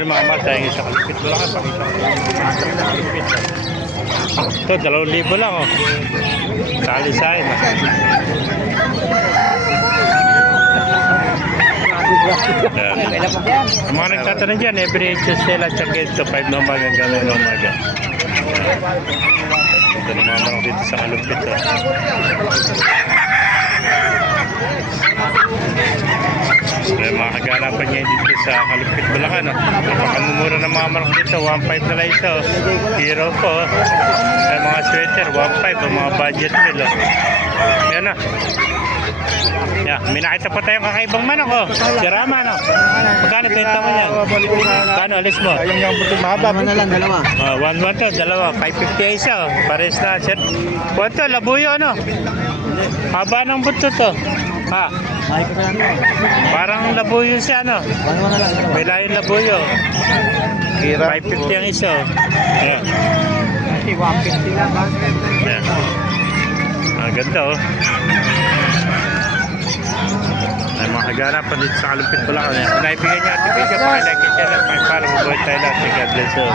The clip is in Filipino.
Sorry mga mas, dahil sa kalupit mo lang. Pakita ko sa kalupit. Ito, 2,000 lang oh. Sali-sain. Ang mga nagtatanong dyan, every Tuesday lang tsaka ito, 5 na umaga hanggang 9 na umaga. Ito na mga manok dito sa kalupit oh. May mga kaganapan niya dito sa Kalupit, Bulacan. Napakamumura ng mga manok dito, 1.5 na lang isa. Hero po. May mga sweater, 1.5. Mga budget meal. Yan na. Yeah, may nakita pa tayong kakaibang manok. Si Rama, no? Magkano tinta mo yan? Kano, alis mo? Yung puting mahaba. Ano na lang, dalawa. 1-1 to, dalawa. 550 isa. Pares na. What to, labuyo, no? Haba ng buto to. Ha? Parang labuyo siya, no? May layon labuyo. 550 ang isa. Ayan. 150 lang ba? Ayan. Ang ganda, oh. Ay, mga kaganapan dito sa Kalupit, Bulacan. Naibigyan niyo at ibigyan pa. Like and share lang. Para mabuhay tayo lahat. God bless you.